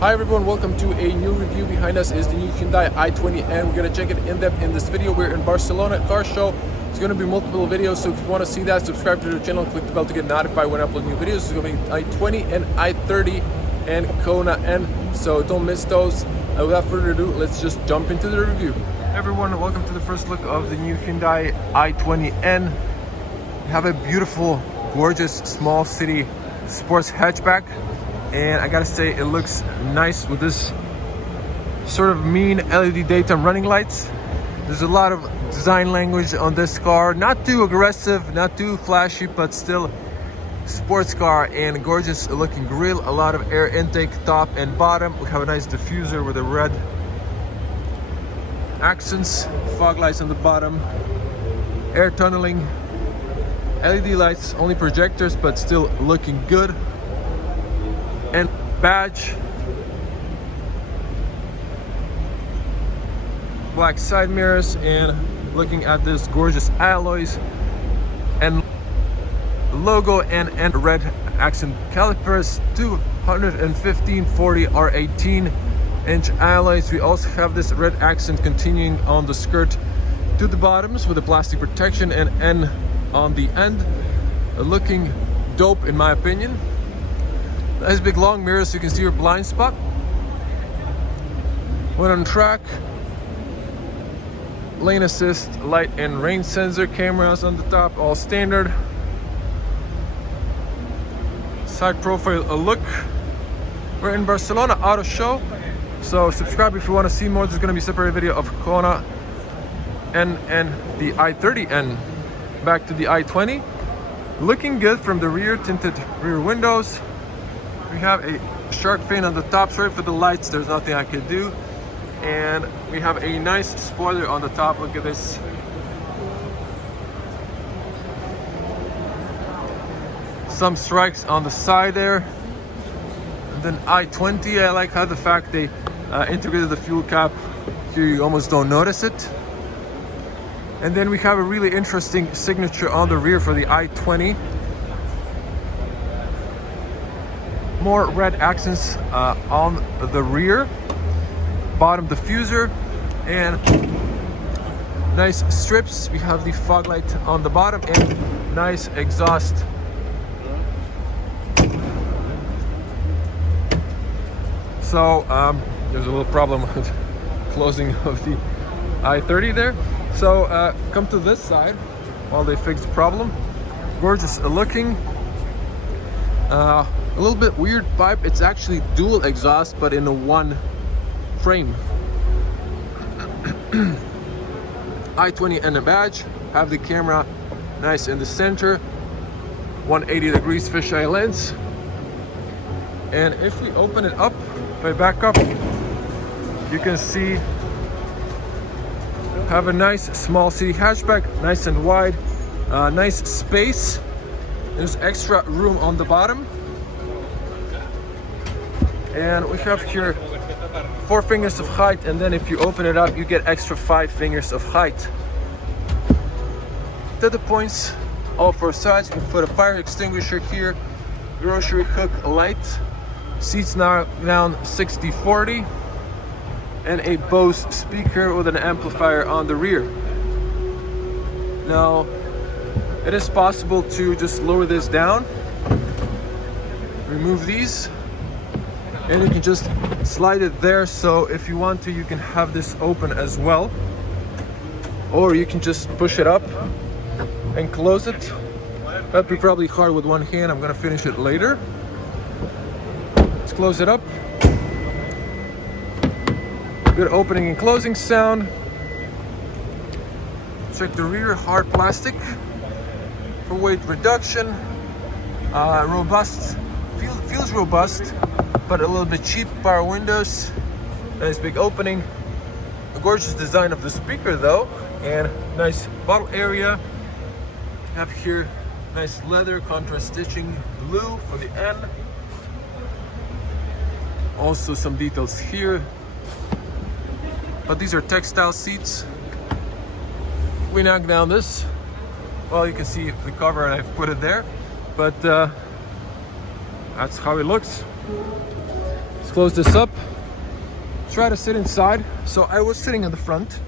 Hi everyone, welcome to a new review. Behind us is the new Hyundai i20 and we're going to check it in depth in this video. We're in Barcelona car show. It's going to be multiple videos, so if you want to see that, subscribe to the channel and click the bell to get notified when I upload new videos. It's going to be i20 and i30 and Kona N, so don't miss those. Without further ado, let's just jump into the review. Everyone, welcome to the first look of the new Hyundai i20N. We have a beautiful, gorgeous, small city sports hatchback. And I gotta say, it looks nice with this sort of mean LED daytime running lights. There's a lot of design language on this car. Not too aggressive, not too flashy, but still sports car and gorgeous looking grille. A lot of air intake top and bottom. We have a nice diffuser with the red accents, fog lights on the bottom, air tunneling, LED lights, only projectors, but still looking good. And badge, black side mirrors, and looking at this gorgeous alloys and logo and red accent calipers, 215/40 R18 inch alloys. We also have this red accent continuing on the skirt to the bottoms with a plastic protection and N on the end. Looking dope in my opinion. Nice big long mirrors so you can see your blind spot. When on track, lane assist, light and rain sensor, cameras on the top, all standard. Side profile look. We're in Barcelona Auto Show, so subscribe if you want to see more. There's going to be a separate video of Kona and the i30N. Back to the i20. Looking good from the rear, tinted rear windows. We have a shark fin on the top. Sorry for the lights, there's nothing I could do. And we have a nice spoiler on the top. Look at this. Some strikes on the side there. And then i20, I like how the fact they integrated the fuel cap here, you almost don't notice it. And then we have a really interesting signature on the rear for the i20. More red accents on the rear, bottom diffuser, and nice strips. We have the fog light on the bottom and nice exhaust. So there's a little problem with closing of the i30 there. So come to this side while they fix the problem. Gorgeous looking. A little bit weird pipe. It's actually dual exhaust, but in a one frame. i20 and a badge. Have the camera nice in the center. 180 degrees fisheye lens. And if we open it up, if I back up, you can see have a nice small city hatchback, nice and wide, nice space. There's extra room on the bottom. And we have here 4 fingers of height, and then if you open it up, you get extra 5 fingers of height. To the points, all 4 sides. You can put a fire extinguisher here, grocery hook light, seats now down 60/40, and a Bose speaker with an amplifier on the rear. Now, it is possible to just lower this down, remove these, and you can just slide it there. So if you want to, you can have this open as well, or you can just push it up and close it. That'd be probably hard with one hand. I'm gonna finish it later. Let's close it up. Good opening and closing sound. Check the rear, hard plastic for weight reduction. Robust, feels robust, but a little bit cheap. Power windows, nice big opening. A gorgeous design of the speaker though, and nice bottle area. Have here nice leather contrast stitching, blue for the end. Also some details here, but these are textile seats. We knock down this, well, you can see the cover and I've put it there, but that's how it looks. Let's close this up. Try to sit inside. So I was sitting in the front.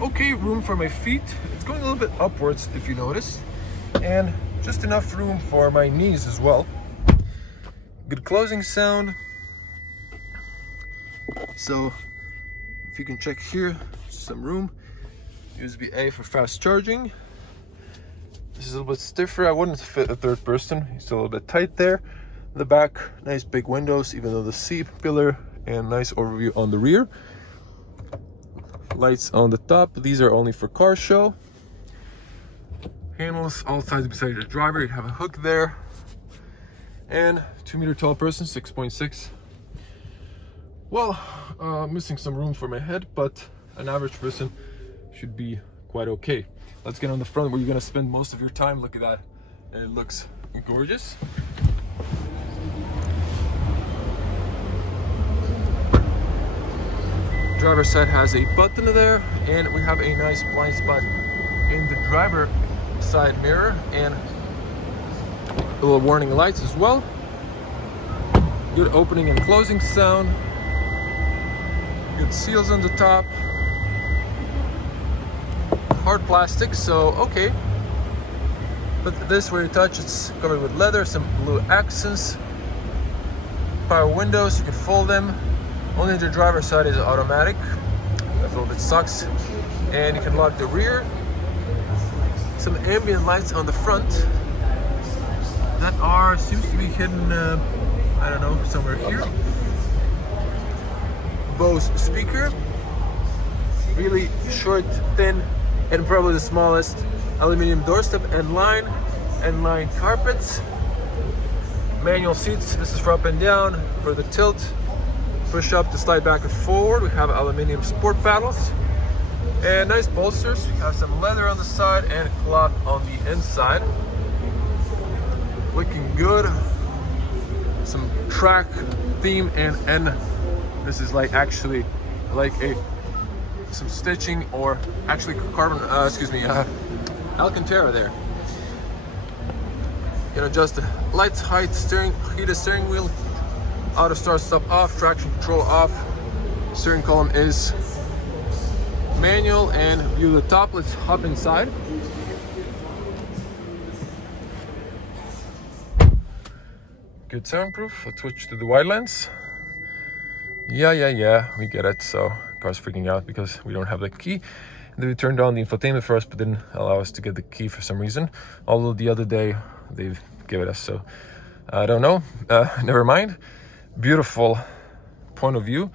Okay, room for my feet. It's going a little bit upwards if you notice, and just enough room for my knees as well. Good closing sound. So if you can check here, some room. USB-A for fast charging. This is a little bit stiffer. I wouldn't fit a third person. It's a little bit tight there. The back, nice big windows, even though the seat pillar, and nice overview on the rear. Lights on the top. These are only for car show. Handles all sides beside the driver. You have a hook there. And 2-meter tall person, 6.6. Well, missing some room for my head, but an average person should be quite okay. Let's get on the front where you're gonna spend most of your time. Look at that. It looks gorgeous. Driver's side has a button there, and we have a nice blind spot in the driver side mirror, and a little warning lights as well. Good opening and closing sound. Good seals on the top. Hard plastic, so okay. But this, where you touch, it's covered with leather, some blue accents. Power windows, you can fold them. Only the driver's side is automatic. That little bit sucks. And you can lock the rear. Some ambient lights on the front that are, seems to be hidden, I don't know, somewhere here. Bose speaker. Really short, thin, and probably the smallest aluminum doorstep and line carpets. Manual seats. This is for up and down, for the tilt. Push up to slide back and forward. We have aluminum sport paddles and nice bolsters. We have some leather on the side and cloth on the inside. Looking good. Some track theme, and this is like actually like some stitching, or actually carbon Alcantara there. You can adjust the lights, height, heated steering wheel, auto start stop off, traction control off. Steering column is manual, and view the top. Let's hop inside. Good soundproof. Let's switch to the wide lens. Yeah, we get it. So car's freaking out because we don't have the key. And then we turned on the infotainment first, but didn't allow us to get the key for some reason. Although the other day they've given us, so I don't know. Never mind. Beautiful point of view.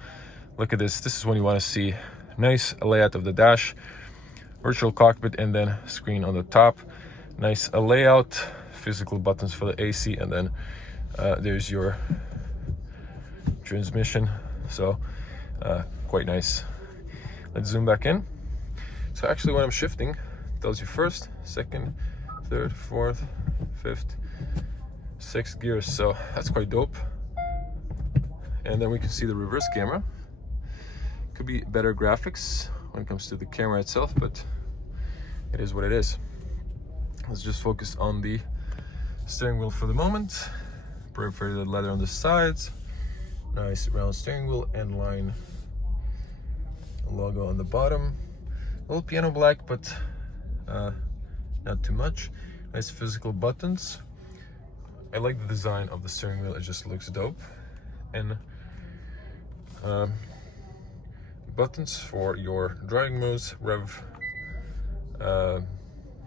Look at this. This is when you want to see nice layout of the dash, virtual cockpit, and then screen on the top. Nice layout, physical buttons for the AC, and then there's your transmission. So quite nice. Let's zoom back in. So actually when I'm shifting, it tells you first, second, third, fourth, fifth, sixth gears. So that's quite dope. And then we can see the reverse camera. Could be better graphics when it comes to the camera itself, but it is what it is. Let's just focus on the steering wheel for the moment. Perforated leather on the sides. Nice round steering wheel, and line logo on the bottom. A little piano black, but not too much. Nice physical buttons. I like the design of the steering wheel. It just looks dope. And buttons for your driving modes, rev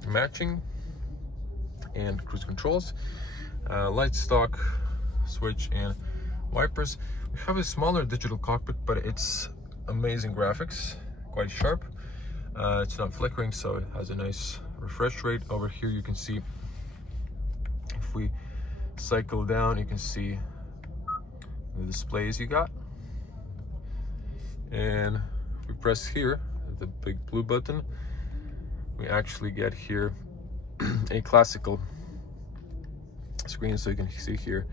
matching, and cruise controls. Light stock switch and wipers. We have a smaller digital cockpit, but it's amazing graphics, quite sharp. It's not flickering, so it has a nice refresh rate. Over here you can see, if we cycle down, you can see the displays you got. And if we press here, the big blue button, we actually get here a classical screen, so you can see here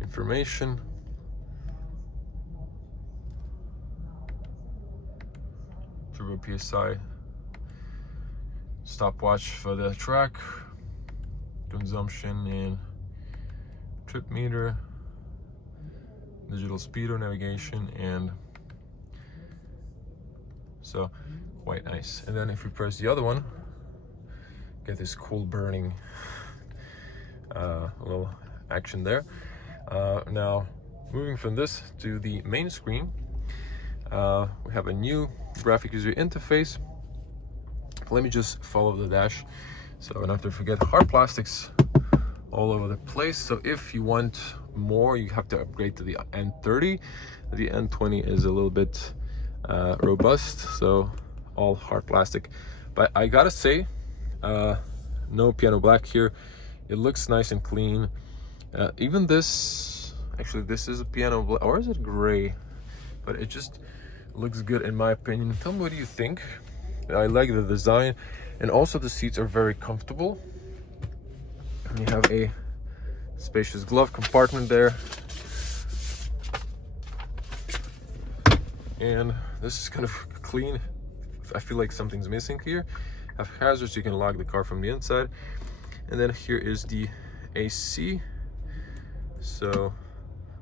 information, turbo PSI, stopwatch for the track, consumption and trip meter, digital speedo navigation, and so quite nice. And then if we press the other one, get this cool burning little action there. Now moving from this to the main screen, we have a new graphic user interface. Let me just follow the dash so not to forget. Hard plastics all over the place, so if you want more you have to upgrade to the N30. The N20 is a little bit robust, so all hard plastic, but I gotta say no piano black here. It looks nice and clean. Even this, actually this is a piano black, or is it gray? But it just looks good in my opinion. Tell me what do you think. I like the design, and also the seats are very comfortable. And you have a spacious glove compartment there, and this is kind of clean. I feel like something's missing here. Have hazards, you can lock the car from the inside. And then here is the AC, so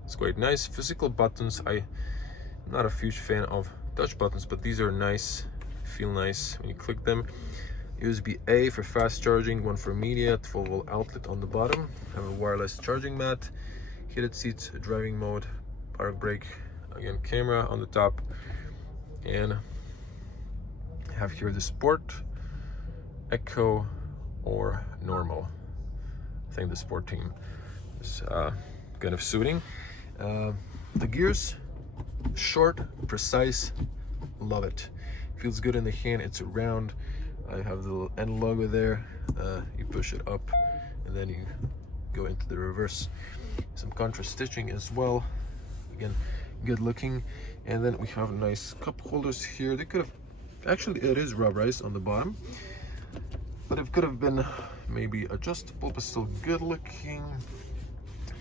it's quite nice. Physical buttons, I'm not a huge fan of touch buttons, but these are nice, feel nice when you click them. USB-A for fast charging, one for media, 12-volt outlet on the bottom. Have a wireless charging mat, heated seats, driving mode, park brake, again camera on the top, and have here the sport, eco, or normal. I think the sport team is kind of suiting. The gears, short, precise, love it. Feels good in the hand. It's round. I have the little N logo there. You push it up and then you go into the reverse. Some contrast stitching as well, again good looking. And then we have nice cup holders here. They could have, actually it is rubberized on the bottom, but it could have been maybe adjustable, but still good looking.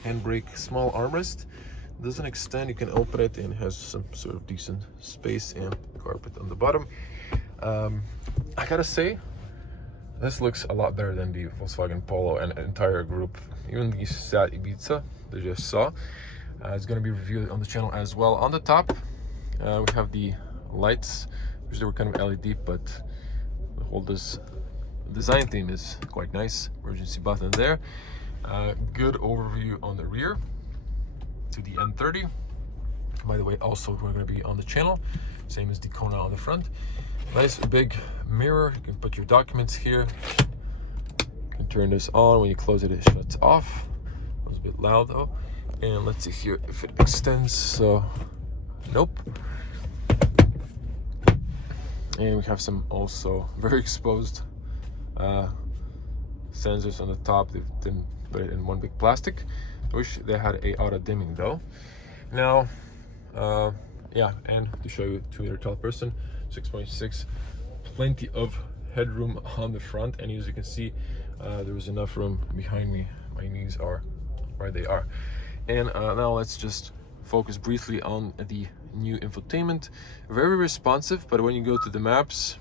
Handbrake, small armrest, doesn't extend, you can open it, and has some sort of decent space and carpet on the bottom. I gotta say, this looks a lot better than the Volkswagen Polo and entire group. Even the Seat Ibiza that you just saw, it's going to be reviewed on the channel as well. On the top, we have the lights, which they were kind of LED, but the whole design theme is quite nice. Emergency button there. Good overview on the rear to the N30. By the way, also we're going to be on the channel, same as the Kona on the front. Nice big mirror, you can put your documents here. You can turn this on. When you close it, it shuts off. It was a bit loud though. And let's see here if it extends. So nope. And we have some also very exposed sensors on the top. They didn't put it in one big plastic. I wish they had a auto dimming though. Now yeah, and to show you 2-meter tall person, 6.6, plenty of headroom on the front, and as you can see, there was enough room behind me. My knees are where they are. And now let's just focus briefly on the new infotainment. Very responsive, but when you go to the maps,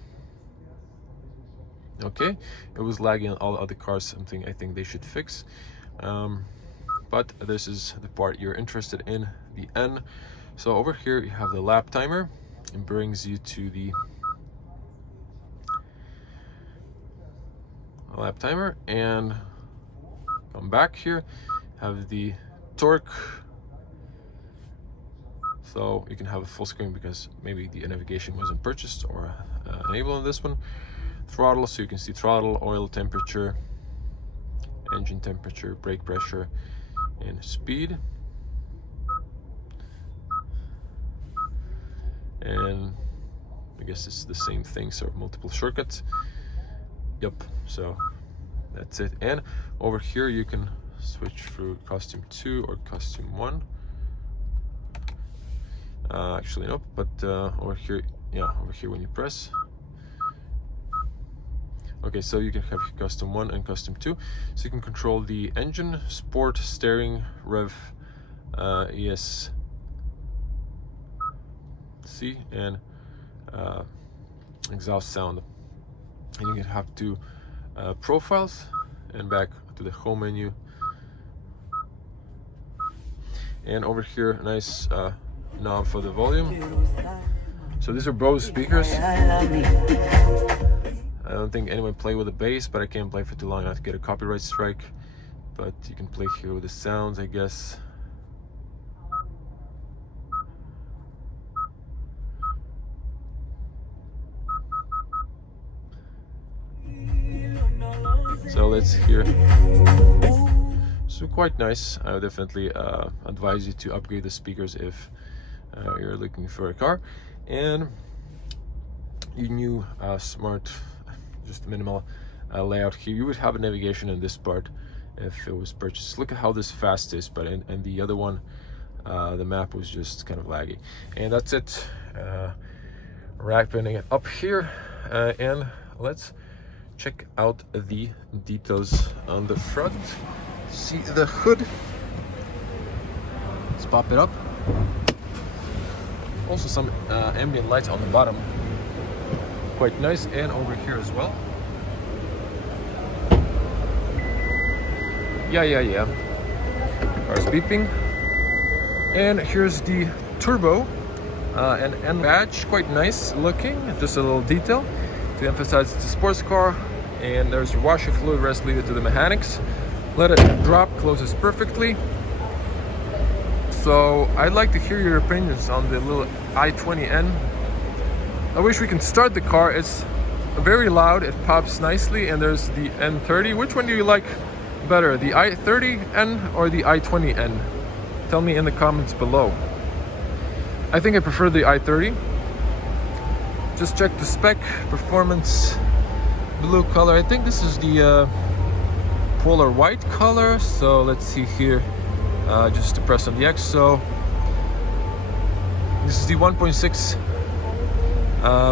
okay, it was lagging on all other cars, something I think they should fix. But this is the part you're interested in, the N. So over here you have the lap timer. It brings you to the lap timer, and come back here, have the torque. So you can have a full screen because maybe the navigation wasn't purchased or enabled on this one. Throttle, so you can see throttle, oil temperature, engine temperature, brake pressure, and speed. And I guess it's the same thing, so multiple shortcuts. Yep, so that's it. And over here you can switch through costume 2 or costume 1. Actually nope, but over here, yeah, over here when you press, okay, so you can have custom 1 and custom 2, so you can control the engine, sport, steering, rev, ESC, and exhaust sound. And you can have 2 profiles, and back to the home menu. And over here, a nice knob for the volume. So these are Bose speakers. I don't think anyone play with the bass, but I can't play for too long not to get a copyright strike. But you can play here with the sounds, I guess. So let's hear. So quite nice. I would definitely advise you to upgrade the speakers if you're looking for a car. And your new smart, just minimal layout here. You would have a navigation in this part if it was purchased. Look at how this fast is, but in the other one, the map was just kind of laggy. And that's it. Wrapping it up here, and let's check out the details on the front. See the hood. Let's pop it up. Also some ambient lights on the bottom. Quite nice, and over here as well. Yeah. Car's beeping. And here's the turbo and N badge. Quite nice looking. Just a little detail to emphasize it's a sports car. And there's your washer fluid. Rest leave it to the mechanics. Let it drop, closes perfectly. So I'd like to hear your opinions on the little i20N. I wish we can start the car. It's very loud, it pops nicely, and there's the N30. Which one do you like better, the i30N or the i20N? Tell me in the comments below. I think I prefer the i30. Just check the spec, performance, blue color. I think this is the polar white color. So let's see here, just to press on the X. So this is the 1.6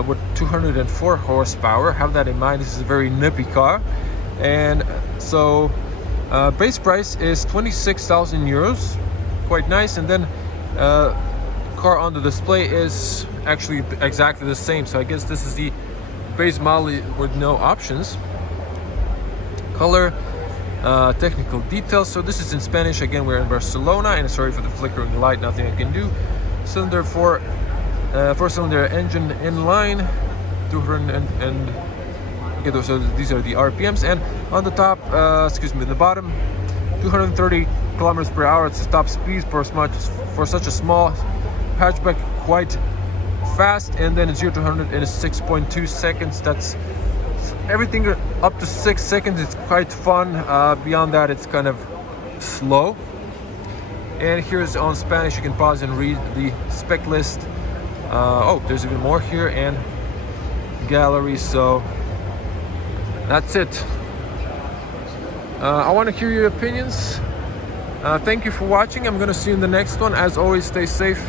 with 204 horsepower. Have that in mind. This is a very nippy car. And so base price is 26,000 euros. Quite nice. And then car on the display is actually exactly the same. So I guess this is the base model with no options. Color, technical details. So this is in Spanish. Again, we're in Barcelona, and sorry for the flickering light, nothing I can do. Cylinder 4-cylinder engine inline, 200 and okay, so these are the RPMs. And on the top, the bottom, 230 kilometers per hour. It's the top speed for such a small hatchback. Quite fast. And then 0 to 100 in 6.2 seconds. That's everything up to 6 seconds. It's quite fun. Beyond that, it's kind of slow. And here's on Spanish. You can pause and read the spec list. Oh, there's even more here, and gallery. So that's it. I want to hear your opinions. Thank you for watching. I'm gonna see you in the next one. As always, stay safe.